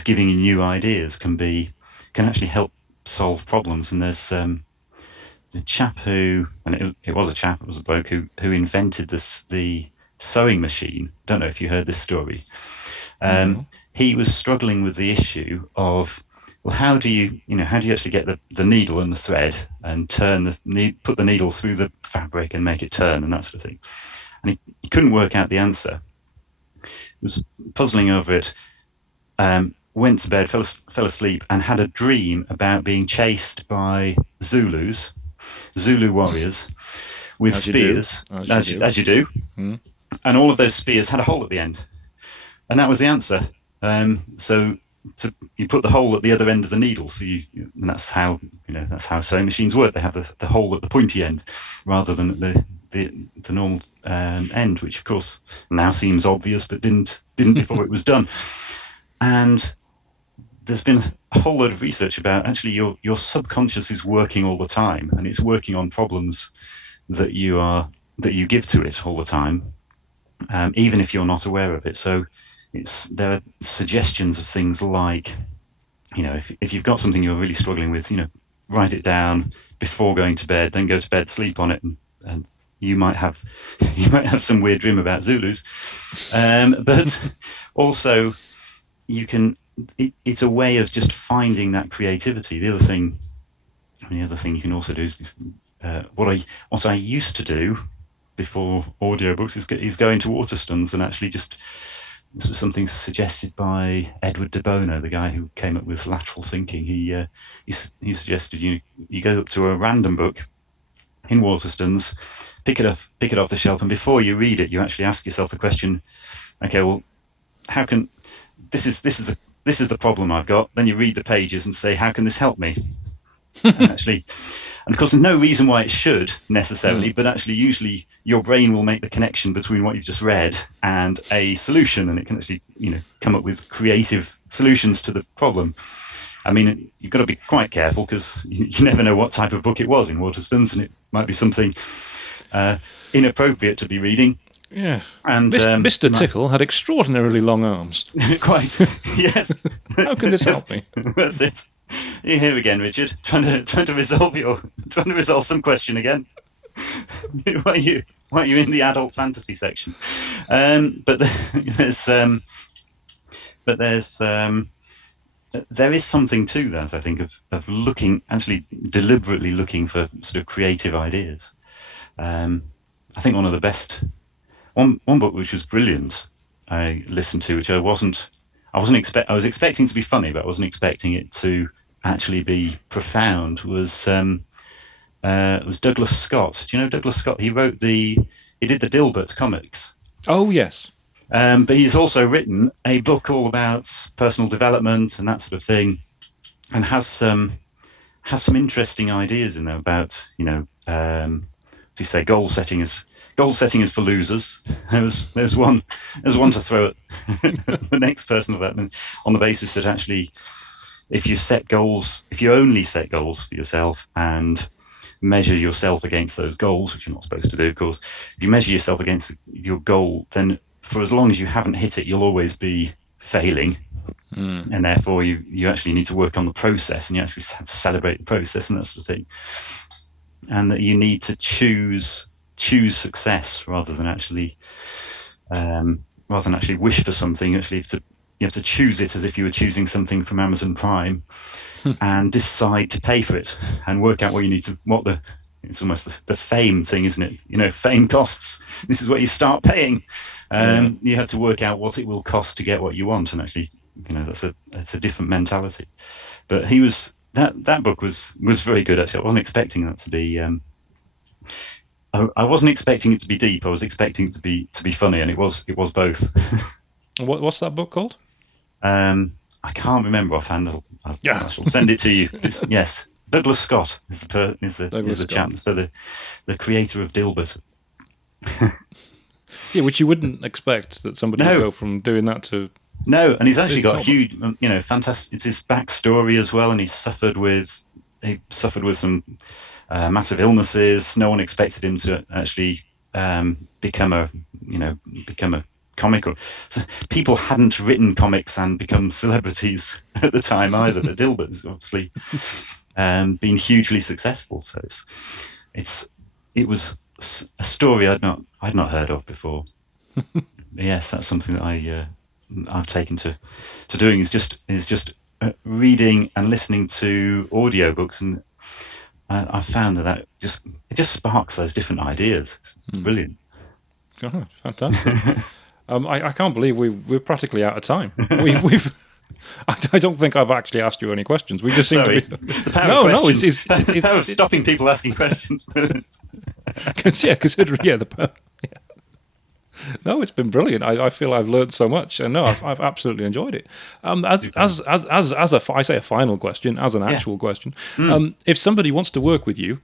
giving you new ideas, can actually help solve problems. And there's the chap it was a chap, it was a bloke who invented the sewing machine. Don't know if you heard this story. No. He was struggling with the issue of, well, how do you actually get the needle and the thread and put the needle through the fabric and make it turn and that sort of thing. And he couldn't work out the answer. He was puzzling over it. Went to bed, fell asleep, and had a dream about being chased by Zulu warriors with As you do. spears, As you do. as you do, Mm. and all of those spears had a hole at the end, and that was the answer. So you put the hole at the other end of the needle, and that's how sewing machines work. They have the hole at the pointy end rather than at the normal end, which of course now seems obvious, but didn't before it was done. And there's been a whole load of research about actually your subconscious is working all the time, and it's working on problems that you give to it all the time, even if you're not aware of it. So there are suggestions of things like, if you've got something you're really struggling with, write it down before going to bed, then go to bed, sleep on it, and you might have some weird dream about Zulus, but also it's a way of just finding that creativity. The other thing you can also do is what I used to do before audiobooks is go into Waterstones and actually just. This was something suggested by Edward de Bono, the guy who came up with lateral thinking. He suggested you go up to a random book in Waterstones, pick it off the shelf, and before you read it, you actually ask yourself the question, okay, well, how can this is the problem I've got? Then you read the pages and say, how can this help me? And of course, there's no reason why it should necessarily, but actually, usually your brain will make the connection between what you've just read and a solution, and it can actually, come up with creative solutions to the problem. I mean, you've got to be quite careful because you never know what type of book it was in Waterstones, and it might be something inappropriate to be reading. Yeah. And Mr. Tickle had extraordinarily long arms. Quite, yes. How can this help me? That's it. You're here again, Richard, trying to resolve some question again. Why are you in the adult fantasy section? But there is something to that, I think, of actually deliberately looking for sort of creative ideas. I think one of the best one book which was brilliant I listened to, which I was expecting to be funny, but I wasn't expecting it to actually be profound, was Douglas Scott. Do you know Douglas Scott? He did the Dilbert comics. Oh, yes. But he's also written a book all about personal development and that sort of thing, and has some interesting ideas in there about, as you say, goal setting is for losers. There's one to throw at the next person of that, on the basis that actually, if you only set goals for yourself and measure yourself against those goals, which you're not supposed to do, of course, if you measure yourself against your goal, then for as long as you haven't hit it, you'll always be failing. And therefore you actually need to work on the process, and you actually have to celebrate the process and that sort of thing. And that you need to choose success rather than actually wish for something. Actually, you have to choose it as if you were choosing something from Amazon Prime, and decide to pay for it and work out what you need to. It's almost the fame thing, isn't it? Fame costs. This is what you start paying. You have to work out what it will cost to get what you want, and actually, that's a different mentality. But that book was very good. Actually, I wasn't expecting that to be. I wasn't expecting it to be deep. I was expecting it to be funny, and it was both. What's that book called? I can't remember offhand. I shall send it to you. Yes, Douglas Scott is the chap. So the creator of Dilbert. Yeah, which you wouldn't expect that somebody would go from doing that to. No, and he's actually got a huge, fantastic. It's his backstory as well, and he suffered with some massive illnesses. No one expected him to actually become a comic. So people hadn't written comics and become celebrities at the time either. But Dilbert's obviously been hugely successful. So it was a story I'd not heard of before. Yes, that's something that I've taken to doing is just reading and listening to audiobooks, and I've found that it just sparks those different ideas. It's brilliant. God, fantastic. I can't believe we're practically out of time. We've I don't think I've actually asked you any questions. We just seem to be. The power of questions. The power of stopping people asking questions. Considering the power. Yeah. No, it's been brilliant. I feel I've learned so much, and I've absolutely enjoyed it. As a final question, as an actual question, if somebody wants to work with you,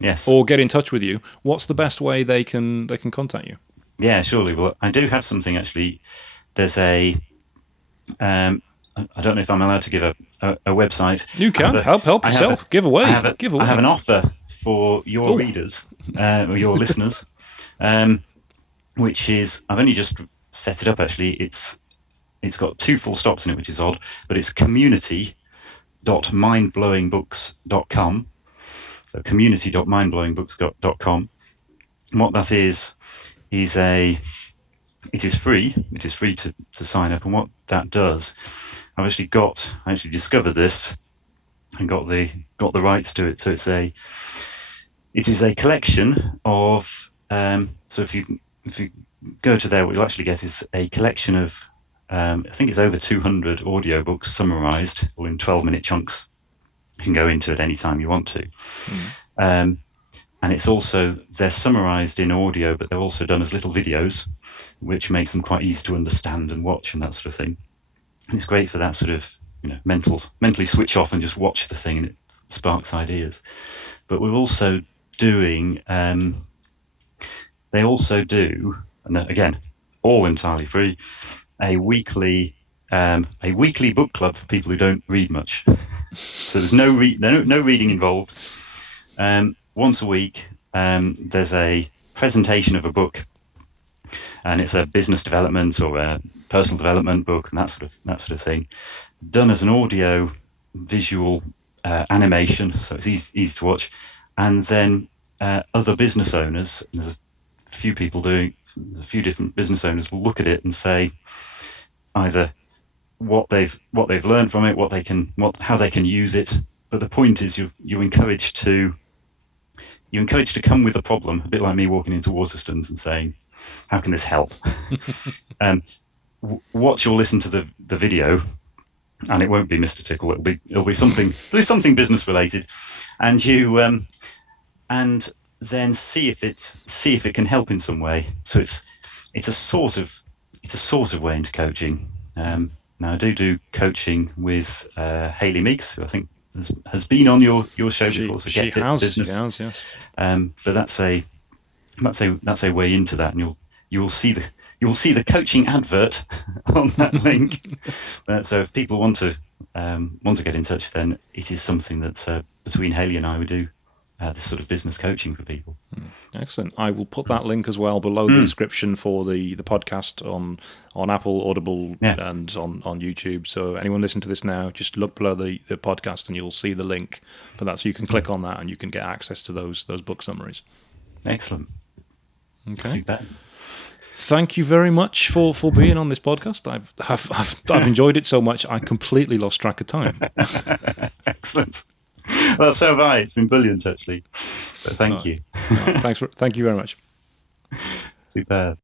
yes, or get in touch with you, what's the best way they can contact you? Yeah, surely. Well, I do have something actually. There's a I don't know if I'm allowed to give a website. You can help I have a, yourself. Give I away. have a, Give I have away. an offer for your Oh, readers, or your listeners, um, which is I've only just set it up. Actually, it's got 2 full stops in it, which is odd, but it's community.mindblowingbooks.com. So community.mindblowingbooks.com. And what that is it is free. It is free to sign up. And what that does, I actually discovered this and got the rights to it. So it is a collection of so if you go to there, what you'll actually get is a collection of I think it's over 200 audiobooks summarized, all in 12-minute chunks. You can go into at any time you want to. Um, and they're summarized in audio, but they're also done as little videos, which makes them quite easy to understand and watch and that sort of thing. And it's great for that sort of, mentally switch off and just watch the thing, and it sparks ideas. But we're also doing, they also do, and again, all entirely free, a weekly book club for people who don't read much. So there's no reading involved. Once a week, there's a presentation of a book, and it's a business development or a personal development book, and that sort of thing, done as an audio visual animation, so it's easy to watch. And then other business owners, there's a few different business owners will look at it and say either what they've learned from it, how they can use it. But the point is, you're encouraged to come with a problem, a bit like me walking into Waterstones and saying, how can this help? um, watch or listen to the video, and it won't be Mr. Tickle. It'll be something business related, and and then see if it can help in some way. So it's a sort of way into coaching. Now I do coaching with Hayley Meeks, who I think has been on your show before. So she Get Fit has. Business. She has. Yes. But that's a way into that, and you'll see the coaching advert on that link. So if people want to get in touch, then it is something that between Hayley and I we do this sort of business coaching for people. Excellent. I will put that link as well below the description for the podcast on Apple, Audible, and on YouTube. So anyone listening to this now, just look below the podcast and you'll see the link for that. So you can click on that and you can get access to those book summaries. Excellent. Okay. Super. Thank you very much for being on this podcast. I've enjoyed it so much I completely lost track of time. Excellent. Well, so have I. It's been brilliant, actually. So thank you. Thank you very much. Superb.